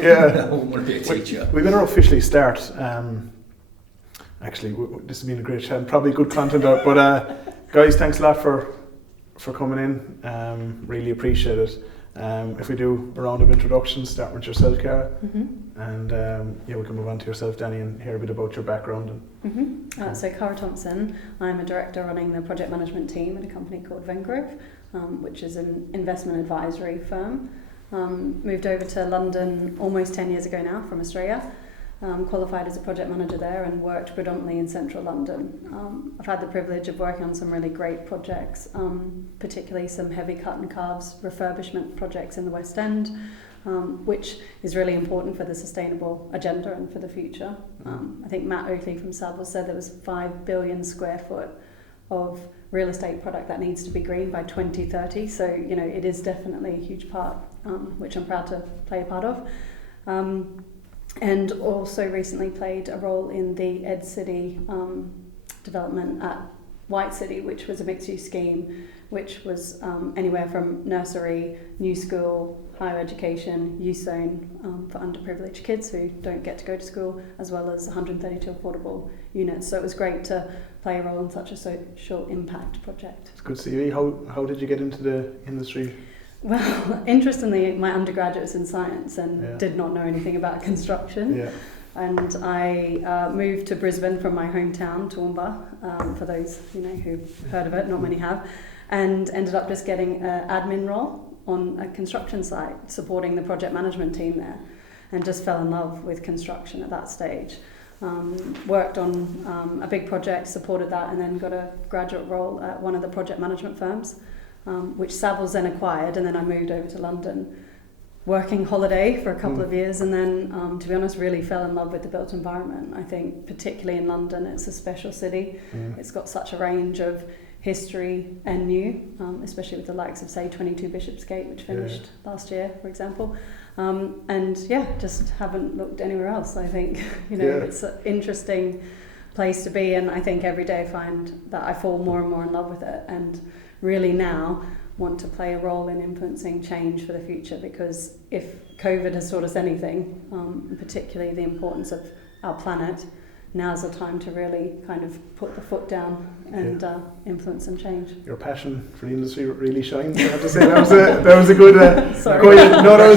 Yeah. I want to be a teacher. We're going to officially start. Actually, this has been a great chat. Probably good content out. But guys, thanks a lot for coming in. Really appreciate it. If we do a round of introductions, start with yourself, Cara. And we can move on to yourself, Danny, and hear a bit about your background. So Cara Thompson, I'm a director running the project management team at a company called Vengrove, which is an investment advisory firm. Moved over to London almost 10 years ago now from Australia. Qualified as a project manager there and worked predominantly in central London. I've had the privilege of working on some really great projects, particularly some heavy cut and carves refurbishment projects in the West End, which is really important for the sustainable agenda and for the future. I think Matt Oakley from Savills said there was 5 billion square foot of real estate product that needs to be green by 2030. So, it is definitely a huge part, which I'm proud to play a part of. And also recently played a role in the Ed City development at White City, which was a mixed-use scheme, which was anywhere from nursery, new school, higher education, youth zone for underprivileged kids who don't get to go to school, as well as 132 affordable units. So it was great to play a role in such a social impact project. It's good to see you. How did you get into the industry? Well, interestingly, my undergraduate was in science and did not know anything about construction. Yeah. And I moved to Brisbane from my hometown, Toowoomba, for those who've heard of it, not many have, and ended up just getting an admin role on a construction site, supporting the project management team there, and just fell in love with construction at that stage. Worked on a big project, supported that, and then got a graduate role at one of the project management firms, which Savills then acquired, and then I moved over to London, working holiday for a couple of years, and then, to be honest, really fell in love with the built environment. I think particularly in London, it's a special city. It's got such a range of history and new, especially with the likes of, say, 22 Bishopsgate, which finished last year, for example. Just haven't looked anywhere else. I think, it's an interesting place to be, and I think every day I find that I fall more and more in love with it, and really now want to play a role in influencing change for the future, because if COVID has taught us anything, particularly the importance of our planet, now's the time to really kind of put the foot down and influence and change. Your passion for the industry really shines, I have to say. That was a good... Sorry. That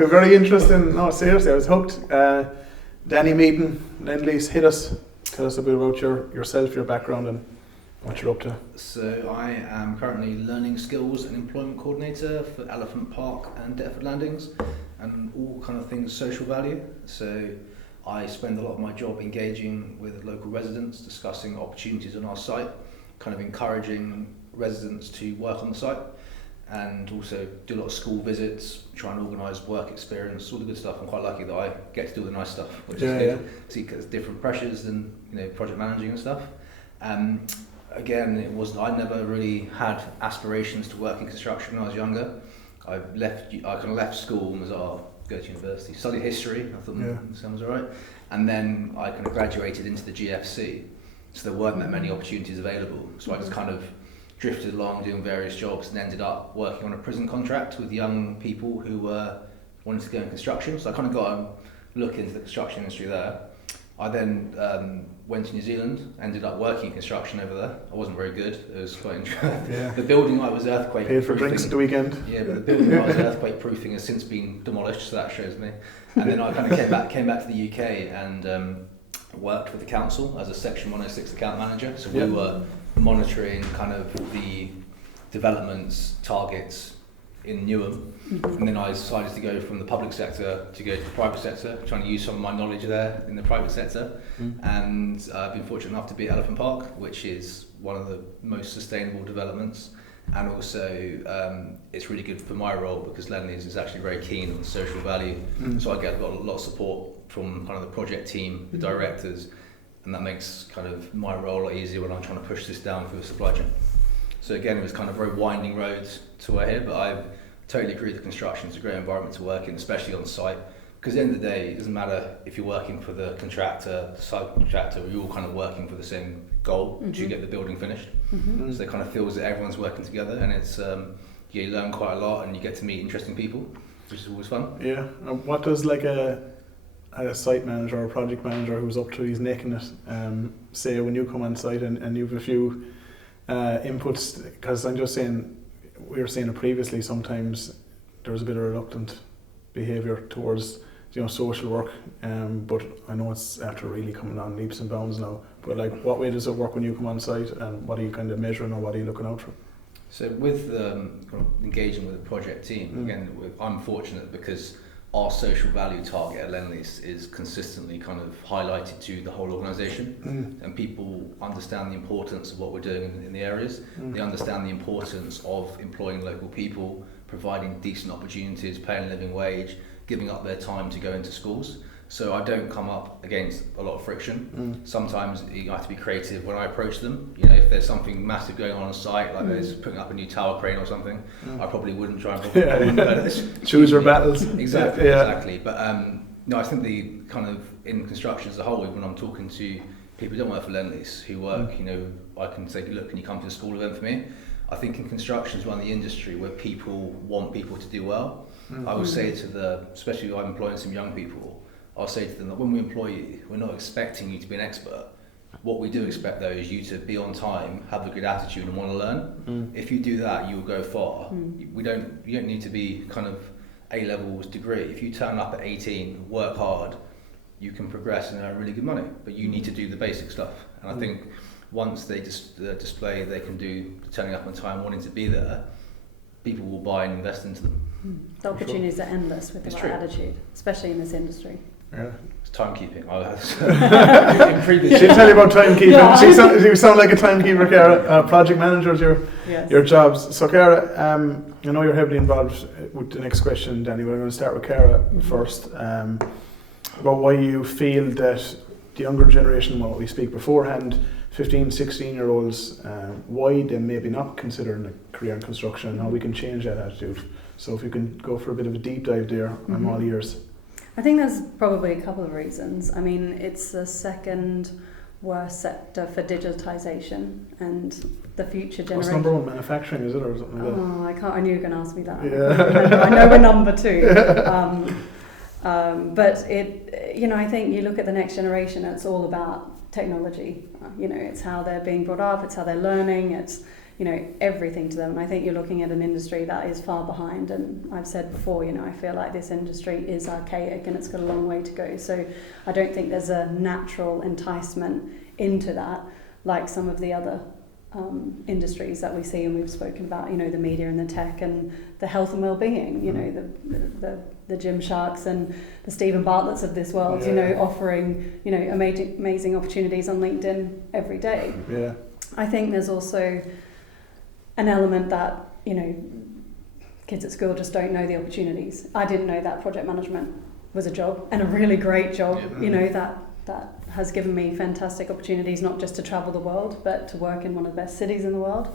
was very interesting. No, seriously, I was hooked. Danny Meaden, Lendlease, hit us. Tell us a bit about yourself, your background, and what you're up to. So I am currently Learning Skills and Employment Coordinator for Elephant Park and Deptford Landings, and all kind of things social value. So I spend a lot of my job engaging with local residents, discussing opportunities on our site, kind of encouraging residents to work on the site, and also do a lot of school visits, try and organise work experience, all the good stuff. I'm quite lucky that I get to do all the nice stuff, which is good. See, there's different pressures than project managing and stuff. Again, I never really had aspirations to work in construction when I was younger. I kind of left school and was I'll go to university, study history. I thought that sounds alright. And then I kind of graduated into the GFC, so there weren't that many opportunities available. So I just kind of drifted along doing various jobs and ended up working on a prison contract with young people who wanted to go in construction. So I kind of got a look into the construction industry there. I then went to New Zealand, ended up working in construction over there. I wasn't very good. It was quite interesting. The building I was earthquake paid for drinks at the weekend. Yeah, but the building I was earthquake proofing has since been demolished, so that shows me. And then I kind of came back to the UK and worked with the council as a Section 106 account manager. So we were monitoring kind of the developments targets in Newham. And then I decided to go from the public sector to go to the private sector, trying to use some of my knowledge there in the private sector. And I've been fortunate enough to be at Elephant Park, which is one of the most sustainable developments. And also it's really good for my role because Lendlease is actually very keen on social value. So I got a lot of support from kind of the project team, the directors, and that makes kind of my role a lot easier when I'm trying to push this down through the supply chain. So again, it was kind of very winding roads to where here, but I totally agree that construction is a great environment to work in, especially on site. Because at the end of the day, it doesn't matter if you're working for the contractor, the subcontractor, you're all kind of working for the same goal to get the building finished. So it kind of feels that everyone's working together, and it's you learn quite a lot and you get to meet interesting people. which is always fun. Yeah. And what does like a site manager or a project manager who's up to his neck in it say when you come on site and you have a few inputs? Because I'm just saying, we were saying it previously, sometimes there's a bit of reluctant behaviour towards social work, but I know it's after really coming on leaps and bounds now. But like, what way does it work when you come on site, and what are you kind of measuring, or what are you looking out for? So with kind of engaging with the project team, again, I'm fortunate because our social value target at Lendlease is consistently kind of highlighted to the whole organisation, and people understand the importance of what we're doing in the areas. They understand the importance of employing local people, providing decent opportunities, paying a living wage, giving up their time to go into schools. So I don't come up against a lot of friction. Sometimes you have to be creative when I approach them. If there's something massive going on site, like there's putting up a new tower crane or something, I probably wouldn't try and choose your battles. Exactly. But no, I think the kind of in construction as a whole, when I'm talking to people who don't work for Lendlease, who work, I can say, look, can you come to a school event for me? I think in construction is one of the industry where people want people to do well. I would say to especially if I'm employing some young people, I'll say to them that when we employ you, we're not expecting you to be an expert. What we do expect though is you to be on time, have a good attitude and want to learn. If you do that, you'll go far. You don't need to be kind of A-levels degree. If you turn up at 18, work hard, you can progress and earn really good money, but you need to do the basic stuff. And I think once they display they can do turning up on time, wanting to be there, people will buy and invest into them. The opportunities are endless with the right attitude, especially in this industry. Yeah. It's timekeeping. She'll tell you about timekeeping. Yeah. You sound like a timekeeper, Cara. Project manager is your jobs. So, Cara, I know you're heavily involved with the next question, Danny, but I'm going to start with Cara first. About why you feel that the younger generation, what we speak beforehand, 15, 16-year-olds, why they maybe not considering a career in construction, and how we can change that attitude. So if you can go for a bit of a deep dive there, I'm all ears. I think there's probably a couple of reasons. I mean, it's the second worst sector for digitisation, and the future generation. What's number one? Manufacturing, is it, or something like that? Oh, I can't. I knew you were going to ask me that. Yeah. I know we're number two. But I think you look at the next generation, it's all about technology. It's how they're being brought up, it's how they're learning, it's everything to them. And I think you're looking at an industry that is far behind. And I've said before, I feel like this industry is archaic and it's got a long way to go. So I don't think there's a natural enticement into that, like some of the other industries that we see and we've spoken about, the media and the tech and the health and well-being, the Gymsharks and the Stephen Bartletts of this world, offering, amazing opportunities on LinkedIn every day. Yeah. I think there's also an element that, kids at school just don't know the opportunities. I didn't know that project management was a job, and a really great job, that has given me fantastic opportunities, not just to travel the world, but to work in one of the best cities in the world,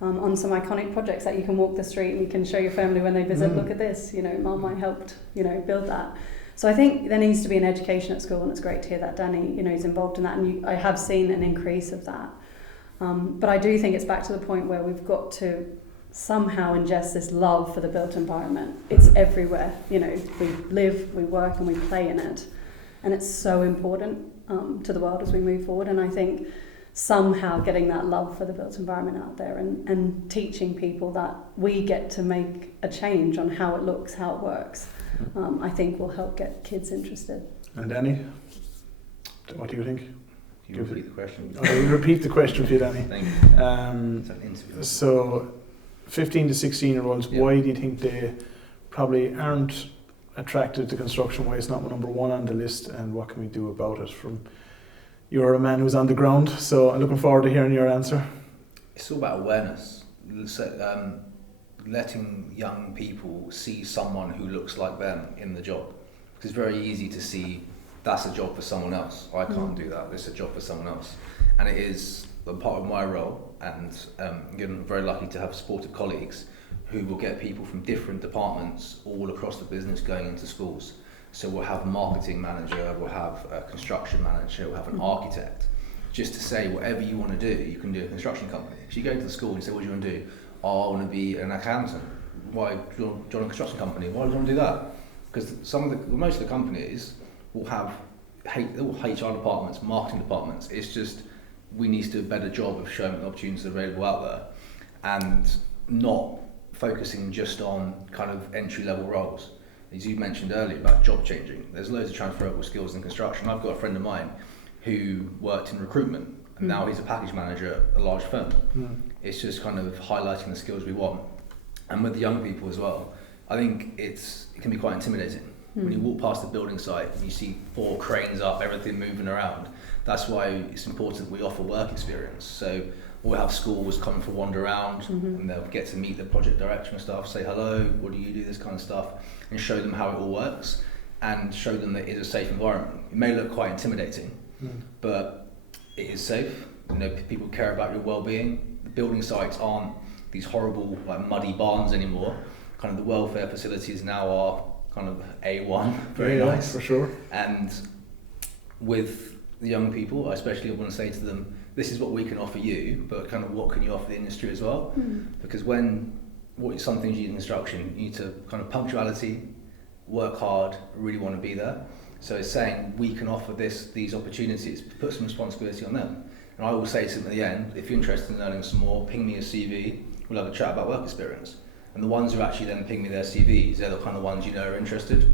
on some iconic projects that you can walk the street and you can show your family when they visit, look at this, Mum, I helped, build that. So I think there needs to be an education at school, and it's great to hear that Danny, is involved in that, and I have seen an increase of that. But I do think it's back to the point where we've got to somehow ingest this love for the built environment. It's everywhere, we live, we work and we play in it. And it's so important to the world as we move forward. And I think somehow getting that love for the built environment out there and teaching people that we get to make a change on how it looks, how it works, I think will help get kids interested. And Danny, what do you think? Can you repeat the question? I'll repeat the question for you, Danny. Thank you. It's an interview. So 15 to 16-year-olds, why do you think they probably aren't attracted to construction? Why it's not number one on the list, and what can we do about it? You're a man who's on the ground, so I'm looking forward to hearing your answer. It's all about awareness. Letting young people see someone who looks like them in the job. Because it's very easy to see that's a job for someone else. I can't do that. It's a job for someone else. And it is a part of my role, and I'm very lucky to have supportive colleagues who will get people from different departments all across the business going into schools. So we'll have a marketing manager, we'll have a construction manager, we'll have an architect, just to say whatever you want to do, you can do a construction company. If you go to the school and you say, what do you want to do? Oh, I want to be an accountant. why join a construction company? Why do you want to do that? Because most of the companies will have HR departments, marketing departments. It's just we need to do a better job of showing the opportunities available out there, and not focusing just on kind of entry level roles. As you mentioned earlier about job changing, there's loads of transferable skills in construction. I've got a friend of mine who worked in recruitment, and now he's a package manager at a large firm. It's just kind of highlighting the skills we want. And with the young people as well, I think it can be quite intimidating. When you walk past the building site and you see 4 cranes up, everything moving around, that's why it's important that we offer work experience. So we'll have schools come for wander around, and they'll get to meet the project director and stuff, say hello, what do you do, this kind of stuff, and show them how it all works, and show them that it is a safe environment. It may look quite intimidating, but it is safe. You know, people care about your well-being. The building sites aren't these horrible, like muddy barns anymore. Kind of the welfare facilities now are kind of A1, very nice. For sure. And with the young people, I especially want to say to them, this is what we can offer you, but kind of what can you offer the industry as well? Because some things you need in construction, you need to kind of punctuality, work hard, really want to be there. So it's saying we can offer these opportunities, put some responsibility on them. And I will say to them at the end, if you're interested in learning some more, ping me a CV, we'll have a chat about work experience. And the ones who actually then ping me their CVs, they're the kind of ones you know are interested.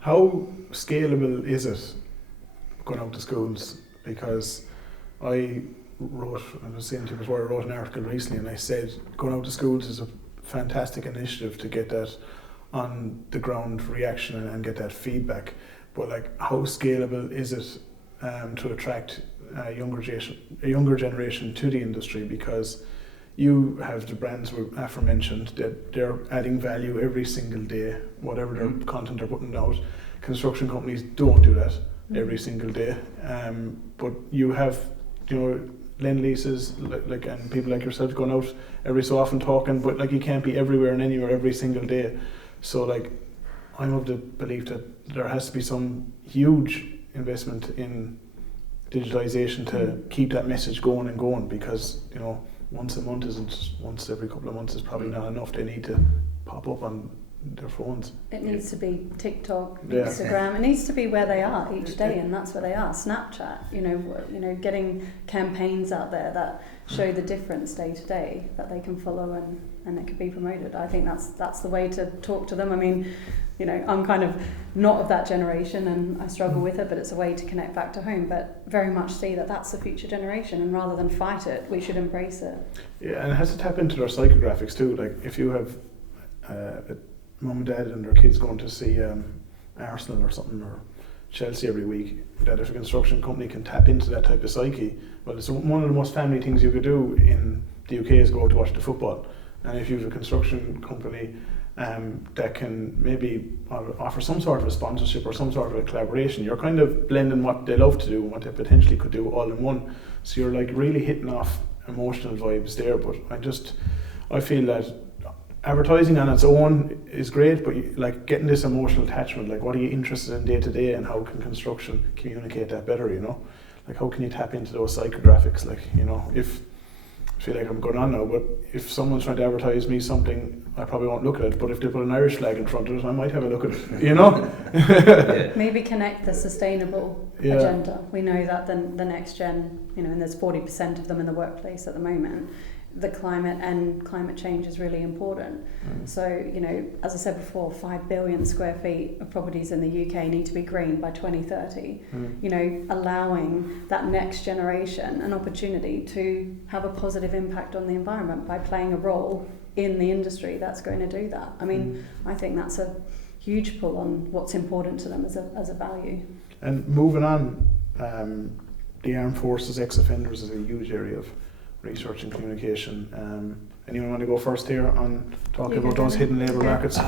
How scalable is it going out to schools? Because I wrote an article recently, and I said going out to schools is a fantastic initiative to get that on the ground reaction and get that feedback. But like, how scalable is it to attract a younger generation to the industry? Because you have the brands we aforementioned that they're adding value every single day, whatever their content they're putting out. Construction companies don't do that every single day. But you have, Lendleases and people like yourself going out every so often talking, but like you can't be everywhere and anywhere every single day. So like, I'm of the belief that there has to be some huge investment in digitalization to keep that message going and going, because once a month isn't, once every couple of months is probably not enough. They need to pop up on their phones. It needs to be TikTok, Instagram. It needs to be where they are each day, and that's where they are. Snapchat, getting campaigns out there that show the difference day to day that they can follow and it could be promoted. I think that's the way to talk to them. I mean, I'm kind of not of that generation and I struggle with it, but it's a way to connect back to home. But very much see that that's the future generation, and rather than fight it, we should embrace it. Yeah, and it has to tap into their psychographics too. Like if you have mum and dad and their kids going to see Arsenal or something, or Chelsea every week, that if a construction company can tap into that type of psyche, well, it's one of the most family things you could do in the UK is go out to watch the football. And if you have a construction company that can maybe offer some sort of a sponsorship or some sort of a collaboration, you're kind of blending what they love to do and what they potentially could do all in one. So you're like really hitting off emotional vibes there. But I feel that advertising on its own is great, but like getting this emotional attachment, like what are you interested in day to day, and how can construction communicate that better? Like how can you tap into those psychographics? Like if I feel like I'm going on now, but if someone's trying to advertise me something, I probably won't look at it. But if they put an Irish flag in front of it, I might have a look at it. Maybe connect the sustainable agenda. We know that the next gen, and there's 40% of them in the workplace at the moment. The climate and climate change is really important. So, as I said before, 5 billion square feet of properties in the UK need to be green by 2030. Allowing that next generation an opportunity to have a positive impact on the environment by playing a role in the industry that's going to do that. I mean, I think that's a huge pull on what's important to them as a value. And moving on, the armed forces, ex-offenders is a huge area of research and communication. Anyone want to go first here on talking about those hidden labour markets?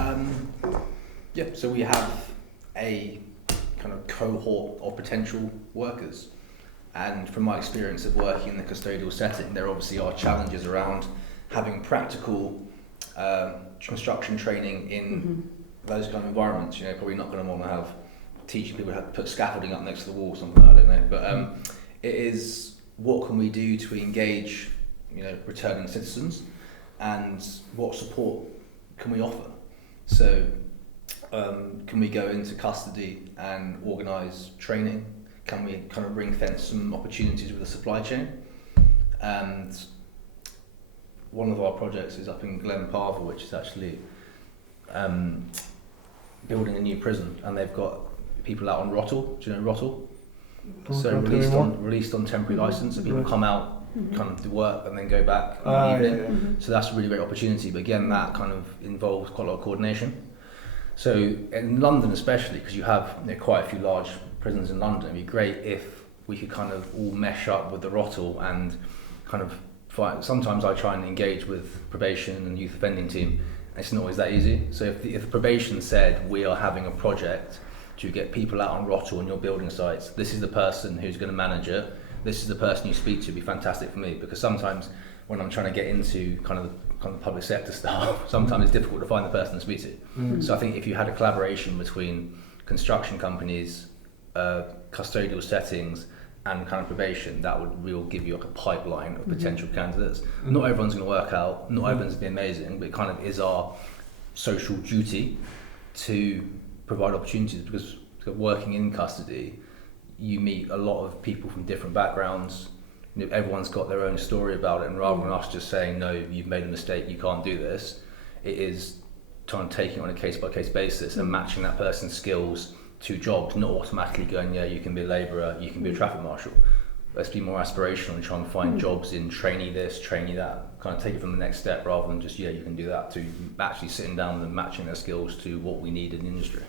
So we have a kind of cohort of potential workers, and from my experience of working in the custodial setting, there obviously are challenges around having practical construction training in those kind of environments. Probably not going to want to have teaching people how to put scaffolding up next to the wall or something, I don't know, but it is what can we do to engage returning citizens, and what support can we offer? So can we go into custody and organise training? Can we kind of ring fence some opportunities with the supply chain? And one of our projects is up in Glen Parva, which is actually building a new prison, and they've got people out on Rottle. Do you know Rottle? So released on temporary licence, so people come out, kind of do work and then go back in the evening. Yeah. So that's a really great opportunity, but again that kind of involves quite a lot of coordination. So in London especially, because you have quite a few large prisons in London, it'd be great if we could kind of all mesh up with the Rottle and kind of find. Sometimes I try and engage with probation and youth offending team. It's not always that easy. So if probation said we are having a project to get people out on Rottle on your building sites, this is the person who's going to manage it, this is the person you speak to, it'd be fantastic for me, because sometimes when I'm trying to get into kind of public sector stuff, sometimes it's difficult to find the person to speak to. So I think if you had a collaboration between construction companies, custodial settings and kind of probation, that would give you like a pipeline of potential candidates. Not everyone's going to work out, not everyone's going to be amazing, but it kind of is our social duty to provide opportunities, because working in custody, you meet a lot of people from different backgrounds. Everyone's got their own story about it, and rather than us just saying, no, you've made a mistake, you can't do this, it is trying to take it on a case-by-case basis and matching that person's skills to jobs, not automatically going, yeah, you can be a labourer, you can be a traffic marshal. Let's be more aspirational and try and find jobs in trainee this, trainee that, kind of take it from the next step rather than just, yeah, you can do that, to actually sitting down and matching their skills to what we need in the industry.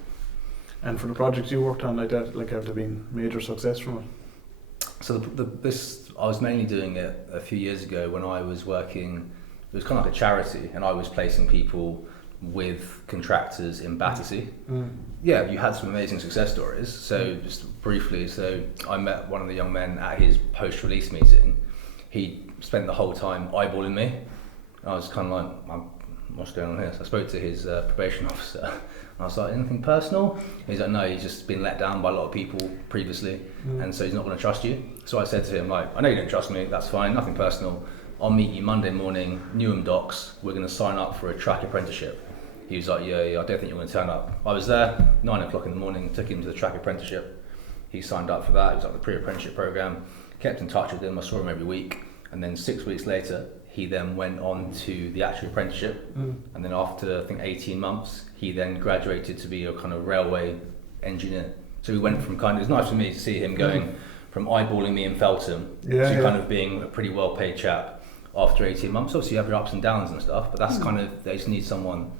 And for the projects you worked on like that, like have there been major success from it? So this, I was mainly doing it a few years ago when I was working, it was kind of like a charity, and I was placing people with contractors in Battersea. Yeah, you had some amazing success stories. So just briefly, so I met one of the young men at his post-release meeting. He spent the whole time eyeballing me. I was kind of like, what's going on here? So I spoke to his probation officer. I was like, anything personal? He's like, no, he's just been let down by a lot of people previously, and so he's not going to trust you. So I said to him, like, I know you don't trust me, that's fine, nothing personal. I'll meet you Monday morning, Newham Docks, we're going to sign up for a track apprenticeship. He was like, yeah, I don't think you're going to turn up. I was there, 9 o'clock in the morning, took him to the track apprenticeship. He signed up for that, it was like the pre-apprenticeship programme, kept in touch with him, I saw him every week, and then 6 weeks later, he then went on to the actual apprenticeship, and then after I think 18 months, he then graduated to be a kind of railway engineer. So we went from kind of, it's nice for me to see him going from eyeballing me in Feltham to kind of being a pretty well paid chap after 18 months. Obviously you have your ups and downs and stuff, but that's kind of, they just need someone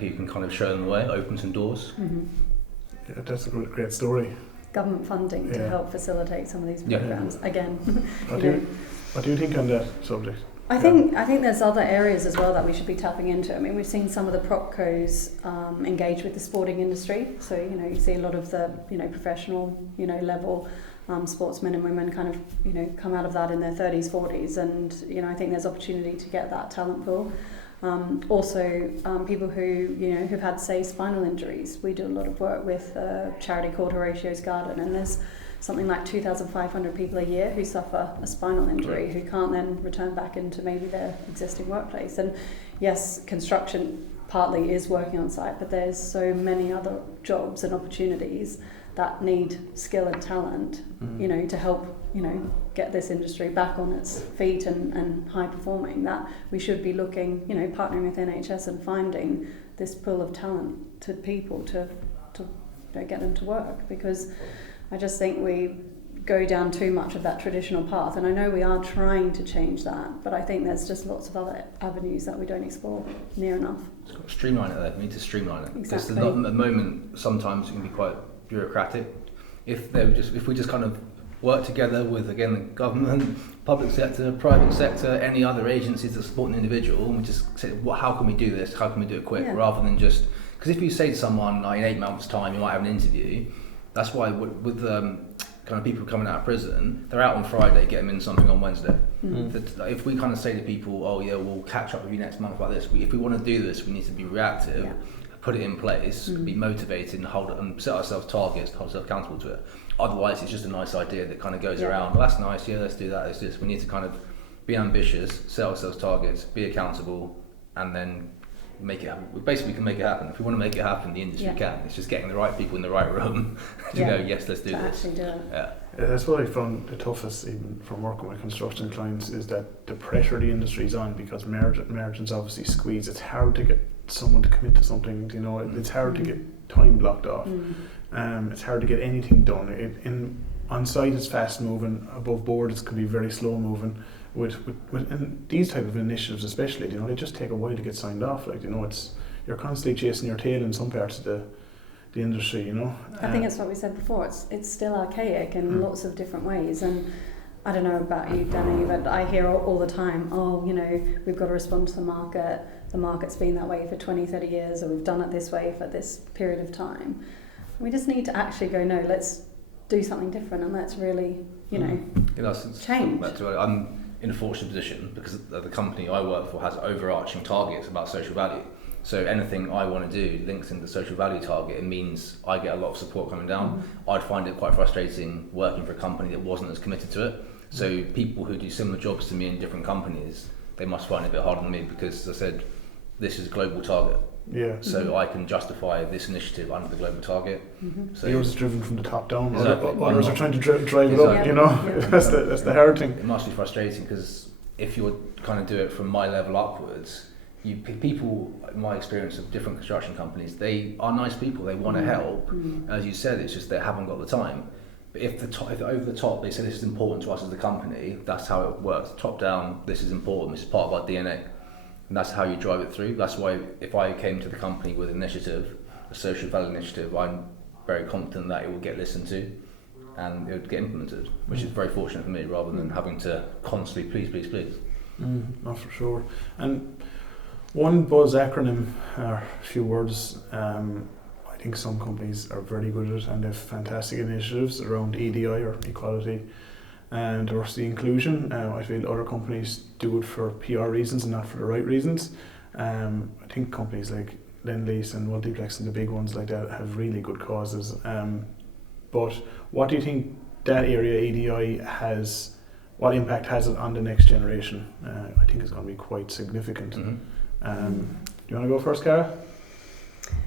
who can kind of show them the way, open some doors. Yeah, that's a great story. Government funding to help facilitate some of these programs again. What do you think on that subject? I think there's other areas as well that we should be tapping into. I mean, we've seen some of the propcos engage with the sporting industry. So, you see a lot of the, professional, level sportsmen and women kind of, come out of that in their 30s, 40s. And, I think there's opportunity to get that talent pool. Also, people who, who've had, say, spinal injuries. We do a lot of work with a charity called Horatio's Garden, and there's something like 2,500 people a year who suffer a spinal injury who can't then return back into maybe their existing workplace. And yes, construction partly is working on site, but there's so many other jobs and opportunities that need skill and talent, to help, get this industry back on its feet and high performing, that we should be looking, partnering with NHS and finding this pool of talent to people to get them to work, because I just think we go down too much of that traditional path, and I know we are trying to change that, but I think there's just lots of other avenues that we don't explore near enough. It's got to streamline it though, we need to streamline it. Exactly. Because at the moment, sometimes it can be quite bureaucratic. If we just kind of work together with, again, the government, public sector, private sector, any other agencies that support an individual, and we just say, how can we do this, how can we do it quick, rather than just, because if you say to someone, like in 8 months' time, you might have an interview. That's why with kind of people coming out of prison, they're out on Friday, get them in something on Wednesday. If we kind of say to people, oh yeah, we'll catch up with you next month like this, if we want to do this, we need to be reactive, put it in place, be motivated, and hold it, and set ourselves targets, hold ourselves accountable to it. Otherwise, it's just a nice idea that kind of goes around. Well, that's nice, yeah, let's do that, let's do this. We need to kind of be ambitious, set ourselves targets, be accountable, and then make it happen. We basically can make it happen. If we want to make it happen, the industry can. It's just getting the right people in the right room to go, yes, let's do this. Actually do it. Yeah. That's what I found the toughest, even from working with construction clients, is that the pressure the industry is on, because margins obviously squeeze. It's hard to get someone to commit to something. You know, it's hard to get time blocked off. It's hard to get anything done. On site, it's fast moving. Above board, it can be very slow moving. And these type of initiatives, especially, you know, they just take a while to get signed off. Like, you know, you're constantly chasing your tail in some parts of the industry, you know. I think it's what we said before. It's still archaic in lots of different ways, and I don't know about you, Danny, but I hear all the time, oh, you know, we've got to respond to the market. The market's been that way for 20, 30 years, or we've done it this way for this period of time. We just need to actually go, no, let's do something different, and let's really, you know, change. I'm in a fortunate position because the company I work for has overarching targets about social value. So anything I want to do links into the social value target. It means I get a lot of support coming down. I'd find it quite frustrating working for a company that wasn't as committed to it. So people who do similar jobs to me in different companies, they must find it a bit harder than me, because as I said, this is a global target. Yeah. So I can justify this initiative under the global target. So yours is driven from the top down. Exactly. Others are trying to drive it up. You know, that's the hard thing. It must be frustrating, because if you're kind of do it from my level upwards, people, in my experience of different construction companies, they are nice people. They want to help. As you said, it's just they haven't got the time. But if over the top they say this is important to us as a company, that's how it works. Top down, this is important. This is part of our DNA. And that's how you drive it through. That's why if I came to the company with an initiative, a social value initiative, I'm very confident that it will get listened to and it would get implemented, which is very fortunate for me, rather than having to constantly please. Not for sure. And one buzz acronym, a few words, I think some companies are very good at it, and they have fantastic initiatives around EDI, or equality and diversity inclusion. I feel other companies do it for PR reasons and not for the right reasons. I think companies like Lendlease and Multiplex and the big ones like that have really good causes. But what do you think that area, EDI, has, what impact has it on the next generation? I think it's going to be quite significant. Do you want to go first, Cara?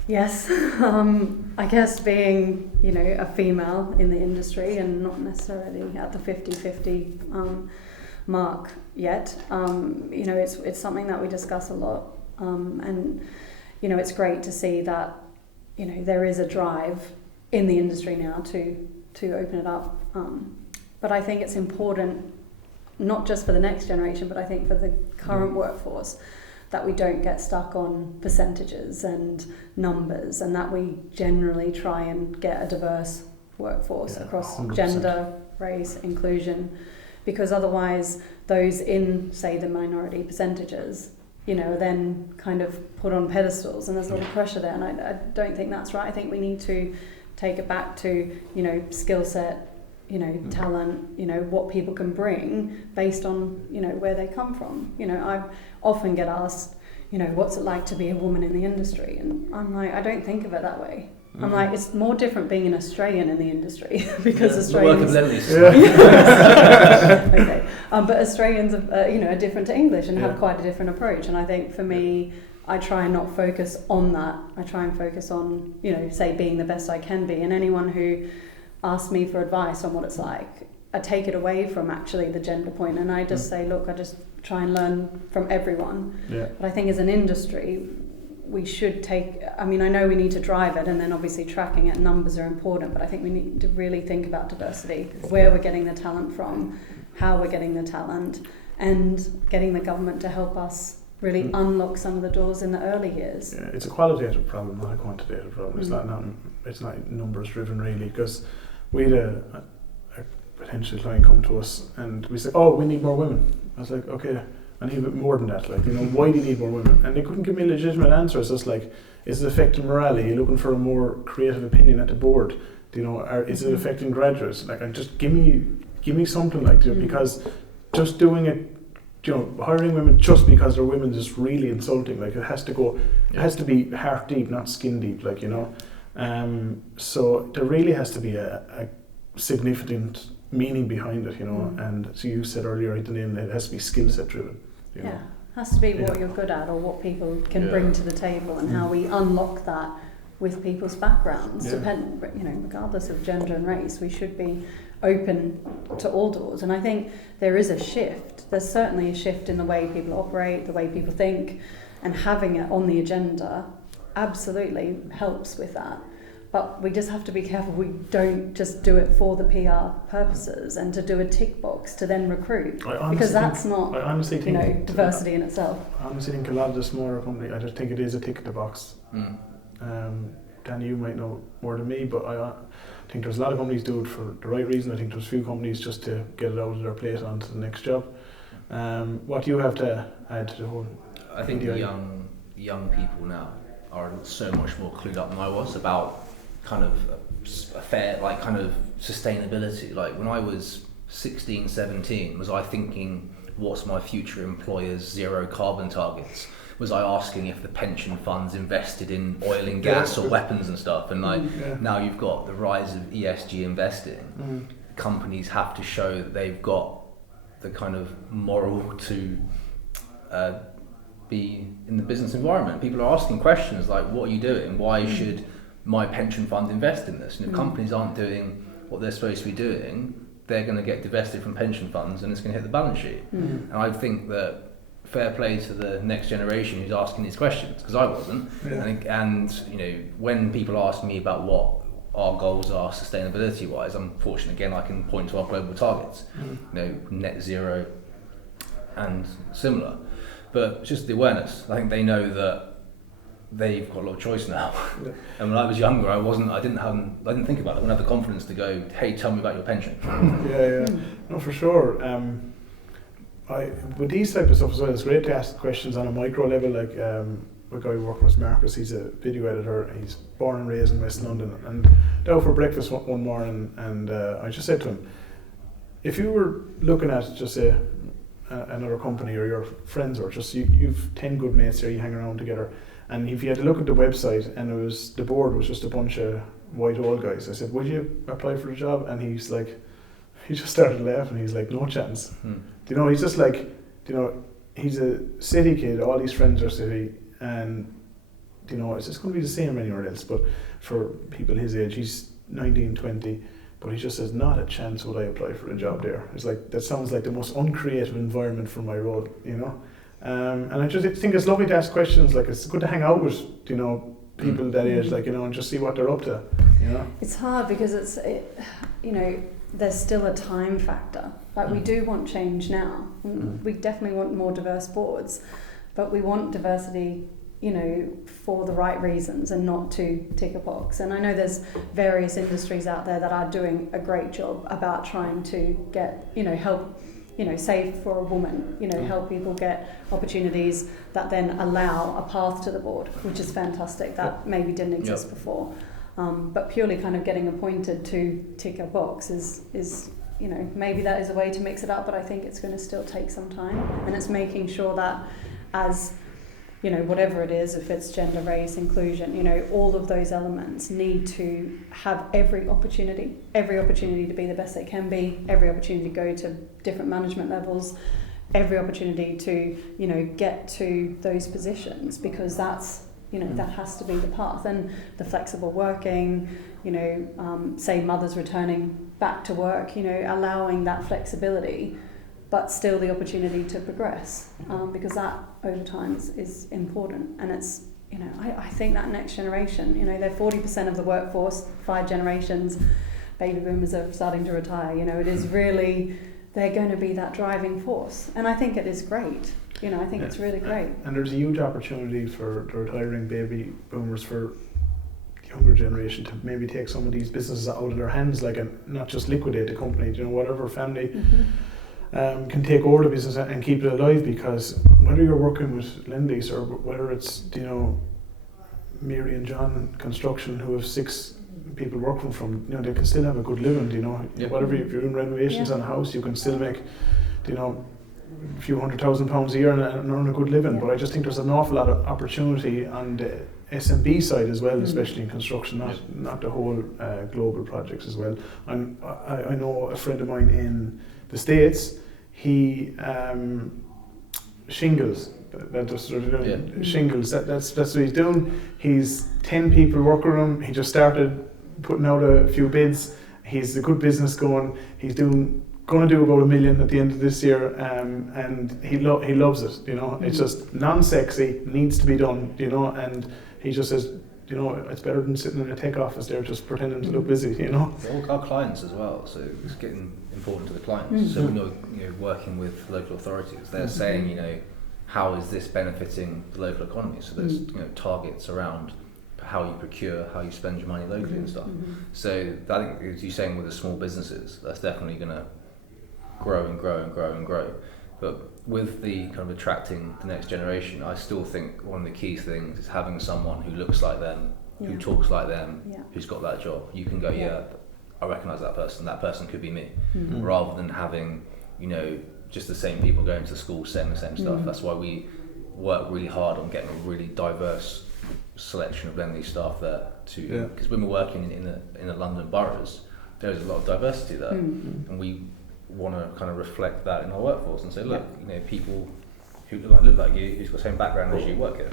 Yes, I guess being, you know, a female in the industry and not necessarily at the 50-50 mark yet, you know, it's something that we discuss a lot, and, you know, it's great to see that, you know, there is a drive in the industry now to open it up, but I think it's important, not just for the next generation, but I think for the current workforce, that we don't get stuck on percentages and numbers, and that we generally try and get a diverse workforce across 100%. Gender, race, inclusion, because otherwise those in, say, the minority percentages, you know, then kind of put on pedestals, and there's a lot of pressure there, and I don't think that's right. I think we need to take it back to, you know, skill set, you know, talent, you know, what people can bring based on, you know, where they come from. You know, I often get asked, you know, what's it like to be a woman in the industry? And I'm like, I don't think of it that way. I'm like, it's more different being an Australian in the industry, because Australians... The work of Lendlease. Okay. But Australians are, you know, are different to English and have quite a different approach. And I think for me, I try and not focus on that. I try and focus on, you know, say, being the best I can be. And anyone who asks me for advice on what it's like, I take it away from actually the gender point, and I just say, look, I just try and learn from everyone. But I think as an industry, we should take, I mean, I know we need to drive it, and then obviously tracking it, numbers are important, but I think we need to really think about diversity, where we're getting the talent from, how we're getting the talent, and getting the government to help us really unlock some of the doors in the early years. Yeah, it's a qualitative problem, not a quantitative problem. It's not numbers driven really, because we had a potential client come to us and we said, oh, we need more women. I was like, okay, I need a bit more than that. Like, you know, why do you need more women? And they couldn't give me a legitimate answer. It's just like, is it affecting morale? Are you looking for a more creative opinion at the board? Do you know, is it affecting graduates? Like, and just give me something like that, because just doing it, you know, hiring women just because they're women is really insulting. Like, it has to go, it has to be heart deep, not skin deep. Like, you know, so there really has to be a significant meaning behind it, you know. And so you said earlier, right, the name, it has to be skill set driven. You know? Has to be what you're good at or what people can bring to the table, and how we unlock that with people's backgrounds. Regardless of gender and race, we should be open to all doors. And I think there is a shift. There's certainly a shift in the way people operate, the way people think, and having it on the agenda absolutely helps with that. But we just have to be careful we don't just do it for the PR purposes and to do a tick box to then recruit, because that's not diversity in itself. I honestly think a lot of the smaller companies, I just think it is a tick in the box. Danny, you might know more than me, but I think there's a lot of companies do it for the right reason. I think there's a few companies just to get it out of their plate onto the next job. What do you have to add to the whole? I think the young people now are so much more clued up than I was about kind of a fair, like kind of sustainability. Like when I was 16, 17, was I thinking, what's my future employer's zero carbon targets? Was I asking if the pension funds invested in oil and gas or weapons and stuff? And now you've got the rise of ESG investing. Companies have to show that they've got the kind of moral to be in the business environment. People are asking questions like, what are you doing? Why should my pension fund invest in this? And if companies aren't doing what they're supposed to be doing, they're going to get divested from pension funds and it's going to hit the balance sheet. And I think that fair play to the next generation who's asking these questions, because I wasn't. And when people ask me about what our goals are sustainability wise, I'm fortunate again I can point to our global targets, net zero and similar. But it's just the awareness. I think they know that they've got a lot of choice now. And when I was younger, I didn't think about it. I wouldn't have the confidence to go, hey, tell me about your pension. No, for sure. With these type of stuff as well, it's great to ask questions on a micro level. Like a guy who works with Marcus, he's a video editor. He's born and raised in West London, and out for breakfast one morning, and I just said to him, if you were looking at just say another company or your friends, or just you've 10 good mates here, you hang around together, and if you had to look at the website and the board was just a bunch of white old guys, I said, would you apply for the job? And he's like, he just started laughing. He's like, no chance. He's just like, he's a city kid, all his friends are city, and it's just going to be the same anywhere else. But for people his age, he's 19, 20, but he just says, not a chance would I apply for a job there. It's like, that sounds like the most uncreative environment for my role, and I just think it's lovely to ask questions. Like, it's good to hang out with, people that age, and just see what they're up to, It's hard because there's still a time factor. Like, we do want change now. We definitely want more diverse boards, but we want diversity, for the right reasons and not to tick a box. And I know there's various industries out there that are doing a great job about trying to get, help, save for a woman, help people get opportunities that then allow a path to the board, which is fantastic. That maybe didn't exist before. But purely kind of getting appointed to tick a box is maybe that is a way to mix it up, but I think it's going to still take some time. And it's making sure that as, whatever it is, if it's gender, race, inclusion, all of those elements need to have every opportunity to be the best they can be, every opportunity to go to different management levels, every opportunity to, get to those positions, because that's, that has to be the path. And the flexible working, say mothers returning back to work, allowing that flexibility, but still the opportunity to progress, because that over time is important. And it's, I think that next generation, they're 40% of the workforce, 5 generations, baby boomers are starting to retire, it is really, they're going to be that driving force. And I think it is great. I think it's really great. And there's a huge opportunity for the retiring baby boomers, for the younger generation, to maybe take some of these businesses out of their hands, and not just liquidate the company, whatever family can take over the business and keep it alive. Because whether you're working with Lendlease or whether it's, Mary and John Construction, who have 6 people working from, they can still have a good living, whatever, if you're doing renovations on a house, you can still make, a few £100,000 a year and earn a good living. But I just think there's an awful lot of opportunity on the SMB side as well, especially in construction, not the whole global projects as well. And I know a friend of mine in the States, he shingles that just sort of doing Yeah. shingles. That's what he's doing. He's 10 people working with him. He just started putting out a few bids. He's a good business going. He's going to do about $1 million at the end of this year, and he loves it. You know, it's just non-sexy, needs to be done. You know, and he just says, you know, it's better than sitting in a tech office there just pretending to look busy. You know, all our clients as well. So it's getting important to the clients. So we know, working with local authorities, they're saying, you know, how is this benefiting the local economy? So there's targets around how you procure, how you spend your money locally and stuff. So I think, as you're saying, with the small businesses, that's definitely going to grow and grow and grow and grow. But with the kind of attracting the next generation, I still think one of the key things is having someone who looks like them, who talks like them, who's got that job. You can go, I recognise that person could be me, rather than having, you know, just the same people going to school saying the same stuff. That's why we work really hard on getting a really diverse selection of Lendlease staff there, because when we're working in the London boroughs, there's a lot of diversity there, and we want to kind of reflect that in our workforce and say, look, you know, people who look like you, who's got the same background as you, work here.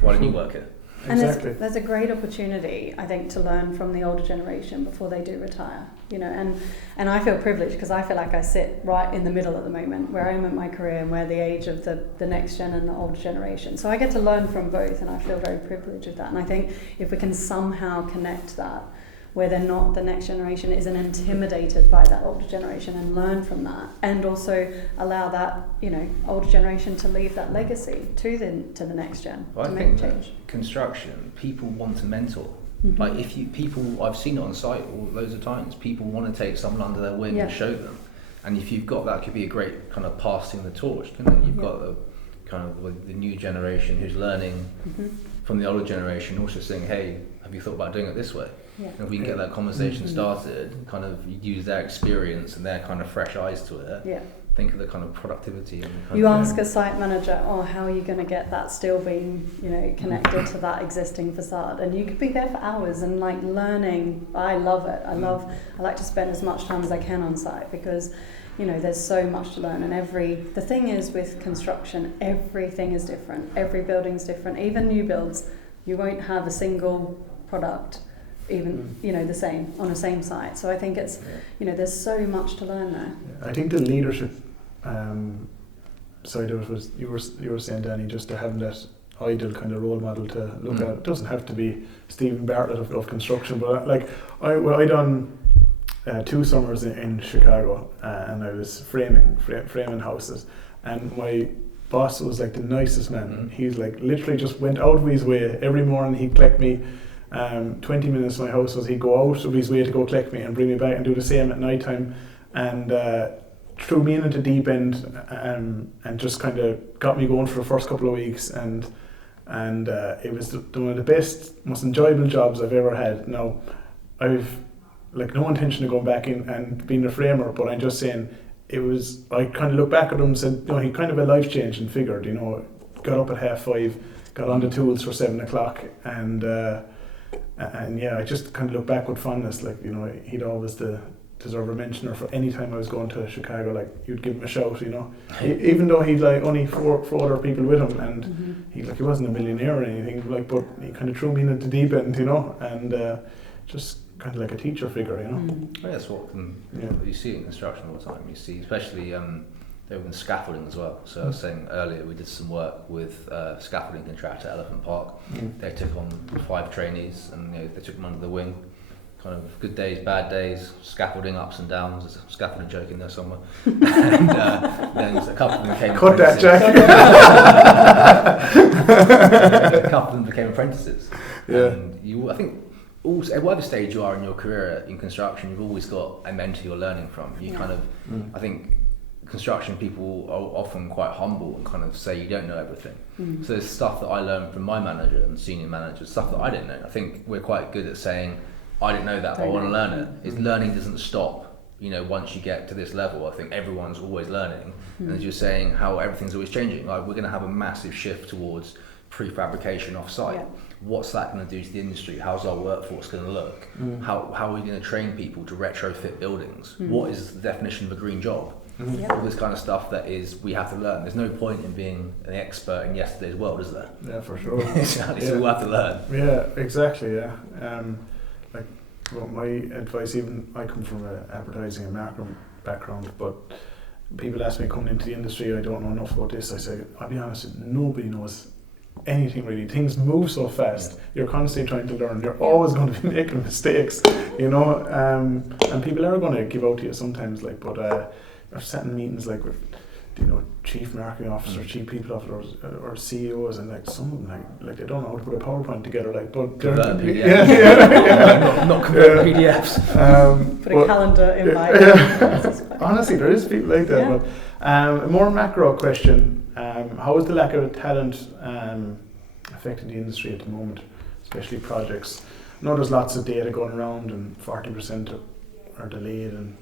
Why don't you work here? And exactly. there's a great opportunity, I think, to learn from the older generation before they do retire. You know, and I feel privileged because I feel like I sit right in the middle at the moment, where I am at my career and where the age of the next gen and the older generation. So I get to learn from both, and I feel very privileged with that. And I think if we can somehow connect that, where they're not, the next generation isn't intimidated by that older generation, and learn from that, and also allow that, you know, older generation to leave that legacy to the next gen, well, to I make think change. Construction, people want to mentor. Like I've seen it on site loads of times, people want to take someone under their wing and show them. And if you've got that, could be a great kind of passing the torch, couldn't it? You've got the kind of the new generation who's learning from the older generation, also saying, hey, have you thought about doing it this way? And if we can get that conversation started, kind of use their experience and their kind of fresh eyes to it, think of the kind of productivity. And kind you of ask a site manager, how are you going to get that steel beam, you know, connected to that existing facade? And you could be there for hours and like learning. I love it. I like to spend as much time as I can on site, because, you know, there's so much to learn. And the thing is with construction, everything is different. Every building's different. Even new builds, you won't have a single product even, you know, the same on the same site. So I think it's, you know, there's so much to learn there. I think the leadership side of it was, you were saying, Danny, just to have that ideal kind of role model to look at. It doesn't have to be Stephen Bartlett of construction, but like I done 2 summers in Chicago, and I was framing houses, and my boss was like the nicest man. He's like literally just went out of his way every morning. He'd collect me 20 minutes to my house, he'd go out of his way to go collect me and bring me back and do the same at night time, and threw me into deep end, and just kind of got me going for the first couple of weeks, and it was one of the best, most enjoyable jobs I've ever had. Now, I've like no intention of going back in and being a framer, but I'm just saying I kind of look back at him and said, you know, he kind of a life changing figure, you know, got up at 5:30, got on the tools for 7 o'clock, and I just kind of look back with fondness, like, you know, he'd always deserve a mention, or for any time I was going to Chicago, like, you'd give him a shout, you know, even though he'd like only four other people with him, and he wasn't a millionaire or anything, like, but he kind of threw me into the deep end, you know, and just kind of like a teacher figure, you know. Well, that's what you see in construction all the time. You see, especially there in scaffolding as well. So I was saying earlier, we did some work with scaffolding contractor Elephant Park. They took on 5 trainees, and they took them under the wing. Kind of good days, bad days, scaffolding ups and downs. There's a scaffolding joke in there somewhere. And then a couple of them became Cut that, Jack. A couple of them became apprentices. And I think also, at whatever stage you are in your career in construction, you've always got a mentor you're learning from. You kind of, I think, construction people are often quite humble and kind of say you don't know everything. So there's stuff that I learned from my manager and senior managers, stuff that I didn't know. I think we're quite good at saying, I didn't know that, but I want to learn it. Learning doesn't stop, you know, once you get to this level. I think everyone's always learning. And as you're saying, how everything's always changing. Like, we're going to have a massive shift towards prefabrication off-site. What's that going to do to the industry? How's our workforce going to look? How are we going to train people to retrofit buildings? What is the definition of a green job? Yep. all this kind of stuff that is we have to learn. There's no point in being an expert in yesterday's world, is there? Yeah, for sure. Exactly. So we'll have to learn. Yeah, exactly. Yeah. Like, well, my advice, even I come from an advertising and marketing background, but people ask me coming into the industry, I don't know enough about this. I say, I'll be honest, nobody knows anything really. Things move so fast. You're constantly trying to learn. You're always going to be making mistakes, you know. And people are going to give out to you sometimes. Like, but I've sat in meetings like with, you know, chief marketing officers, chief people officers, or CEOs, and like some of them like they don't know how to put a PowerPoint together. Like, but they're not convert PDFs. Put a calendar invite. Honestly, there is people like that. Yeah. But a more macro question. How is the lack of talent affecting the industry at the moment, especially projects? I know there's lots of data going around and 40% are delayed and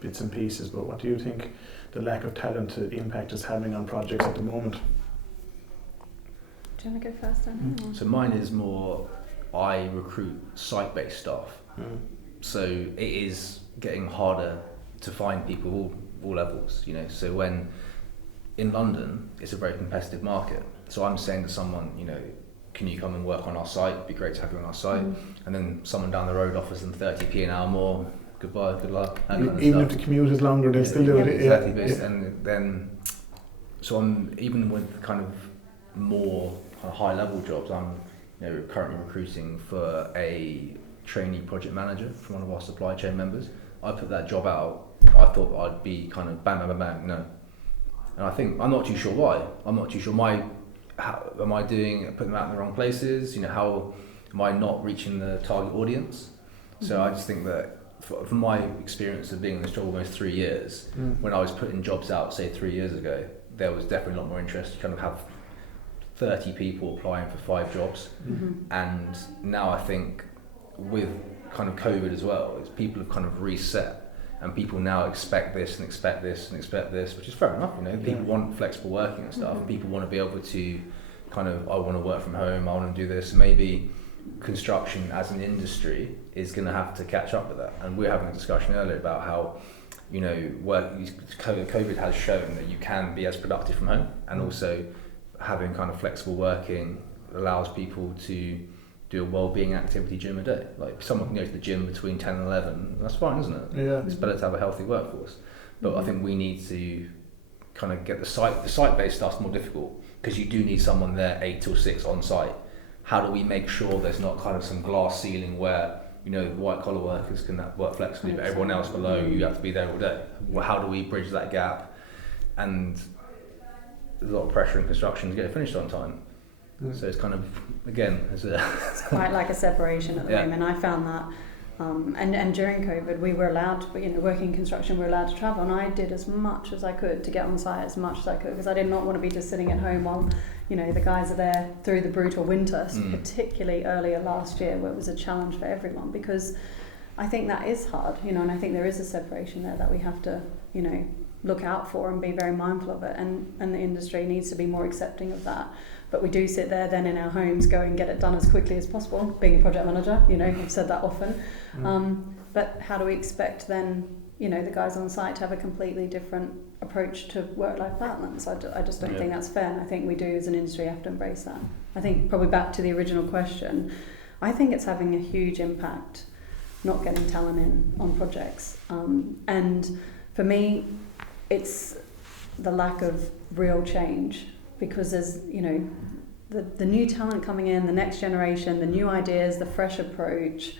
bits and pieces, but what do you think the lack of talent impact is having on projects at the moment? Do you want to go first then? So mine is more, I recruit site-based staff. So it is getting harder to find people all levels, you know. So when in London, it's a very competitive market. So I'm saying to someone, you know, can you come and work on our site? It'd be great to have you on our site. And then someone down the road offers them 30p an hour more. Goodbye, good luck. Even if the commute is longer, they still do it. Exactly. And then, so I'm, even with kind of more kind of high level jobs, I'm, you know, currently recruiting for a trainee project manager from one of our supply chain members. I put that job out. I thought I'd be kind of bang, bang, bang, bang. No. And I think, I'm not too sure why. I'm not too sure how am I doing, putting them out in the wrong places? You know, how am I not reaching the target audience? So I just think that from my experience of being in this job almost 3 years, when I was putting jobs out, say 3 years ago, there was definitely a lot more interest. You kind of have 30 people applying for 5 jobs. And now I think with kind of COVID as well, is people have kind of reset. And people now expect this and expect this and expect this, which is fair enough, you know. People want flexible working and stuff. And people want to be able to kind of, I want to work from home, I want to do this. Maybe construction as an industry is going to have to catch up with that. And we were having a discussion earlier about how, you know, COVID has shown that you can be as productive from home, and also having kind of flexible working allows people to do a well-being activity during the day. Like, someone can go to the gym between 10 and 11, that's fine, isn't it? Yeah. It's better to have a healthy workforce. But I think we need to kind of get the site-based stuff's more difficult, because you do need someone there 8 till 6 on site. How do we make sure there's not kind of some glass ceiling where, you know, white-collar workers can work flexibly, but everyone else below, you have to be there all day? Well, how do we bridge that gap? And there's a lot of pressure in construction to get it finished on time. So it's kind of, again, it's quite like a separation at the moment. I found that, and during COVID, we were allowed to, you know, working in construction, we were allowed to travel, and I did as much as I could to get on site as much as I could, because I did not want to be just sitting at home while, you know, the guys are there through the brutal winter, particularly earlier last year, where it was a challenge for everyone, because I think that is hard, you know, and I think there is a separation there that we have to, you know, look out for and be very mindful of it, and the industry needs to be more accepting of that. But we do sit there then in our homes, go and get it done as quickly as possible. Being a project manager, you know, I've said that often. But how do we expect then, you know, the guys on site to have a completely different approach to work-life balance? I just don't think that's fair, and I think we do as an industry have to embrace that. I think probably back to the original question, I think it's having a huge impact not getting talent in on projects. And for me, it's the lack of real change. Because there's, you know, the new talent coming in, the next generation, the new ideas, the fresh approach,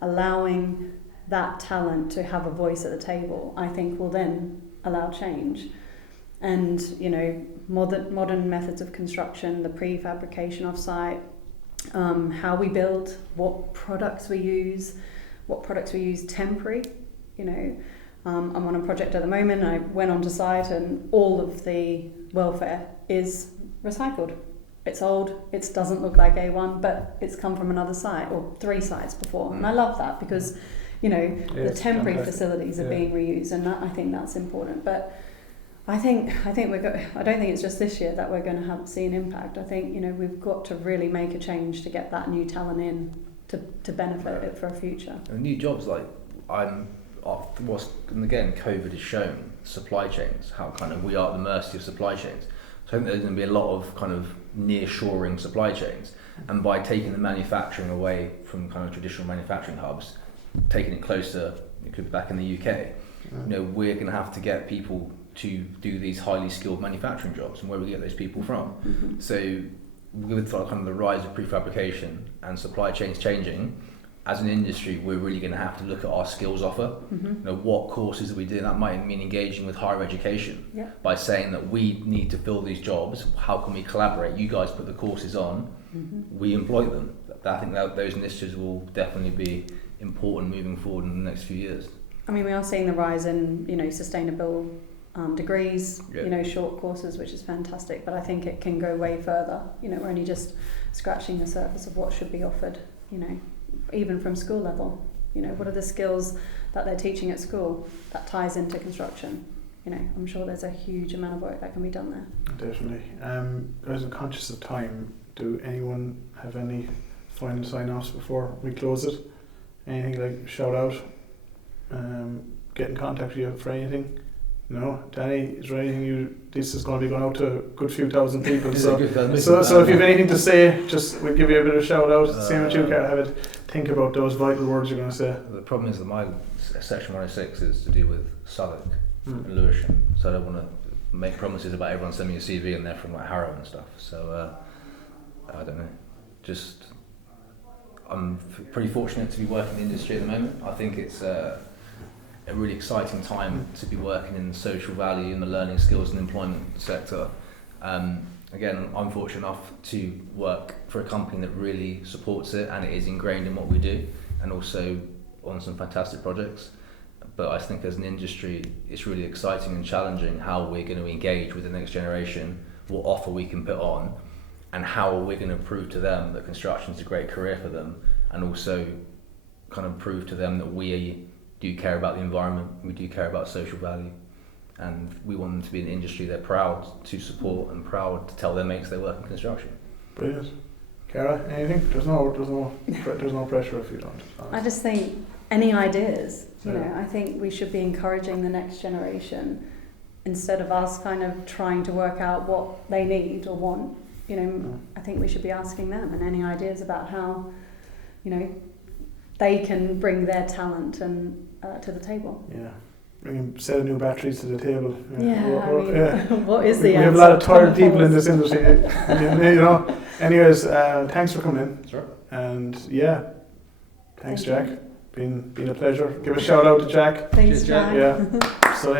allowing that talent to have a voice at the table, I think will then allow change. And, you know, modern methods of construction, the prefabrication off-site, how we build, what products we use temporary, you know. I'm on a project at the moment, I went onto site and all of the welfare is recycled. It's old, it doesn't look like A1, but it's come from another site, or 3 sites before. And I love that, because, you know, the temporary facilities are being reused, and I think that's important. But I think I don't think it's just this year that we're going to see an impact. I think, you know, we've got to really make a change to get that new talent in to benefit it for a future. And new jobs, like, I'm and again, COVID has shown supply chains, how kind of we are at the mercy of supply chains. So I think there's going to be a lot of kind of near-shoring supply chains, and by taking the manufacturing away from kind of traditional manufacturing hubs, taking it closer, it could be back in the UK, we're going to have to get people to do these highly skilled manufacturing jobs, and where we get those people from. Mm-hmm. So with kind of the rise of prefabrication and supply chains changing, as an industry, we're really going to have to look at our skills offer. Mm-hmm. What courses are we doing? That might mean engaging with higher education by saying that we need to fill these jobs. How can we collaborate? You guys put the courses on, we employ them. I think that those initiatives will definitely be important moving forward in the next few years. I mean, we are seeing the rise in, sustainable degrees, short courses, which is fantastic, but I think it can go way further. We're only just scratching the surface of what should be offered, even from school level. What are the skills that they're teaching at school that ties into construction? I'm sure there's a huge amount of work that can be done there. Definitely. Guys, I'm conscious of time. Do anyone have any final sign-offs before we close it? Anything like shout out? Get in contact with you for anything? No? Danny, is there anything this is going to be going out to a good few thousand people, so if you have anything to say, just we'll give you a bit of a shout out. Same with you, Carl, have it. Think about those vital words you're going to say. The problem is that my section 106 is to do with Southwark and Lewisham, so I don't want to make promises about everyone sending me a CV and they're from like Harrow and stuff, so I don't know, just I'm pretty fortunate to be working in the industry at the moment. I think it's a really exciting time to be working in the social value and the learning skills and employment sector. Again, I'm fortunate enough to work for a company that really supports it and it is ingrained in what we do, and also on some fantastic projects. But I think as an industry, it's really exciting and challenging how we're going to engage with the next generation, what offer we can put on, and how we're going to prove to them that construction is a great career for them, and also kind of prove to them that we do care about the environment, we do care about social value, and we want them to be an industry they're proud to support and proud to tell their mates they work in construction. Brilliant. Cara, anything? There's no pressure if you don't. I just think any ideas, I think we should be encouraging the next generation instead of us kind of trying to work out what they need or want. I think we should be asking them, and any ideas about how, they can bring their talent and to the table. Yeah. Bringing set of new batteries to the table. What is the answer? We have a lot of tired people in this industry. Anyways, thanks for coming in. Sure. And thanks, Jack. Been a pleasure. Give a shout out to Jack. Thanks, Jack. Yeah. So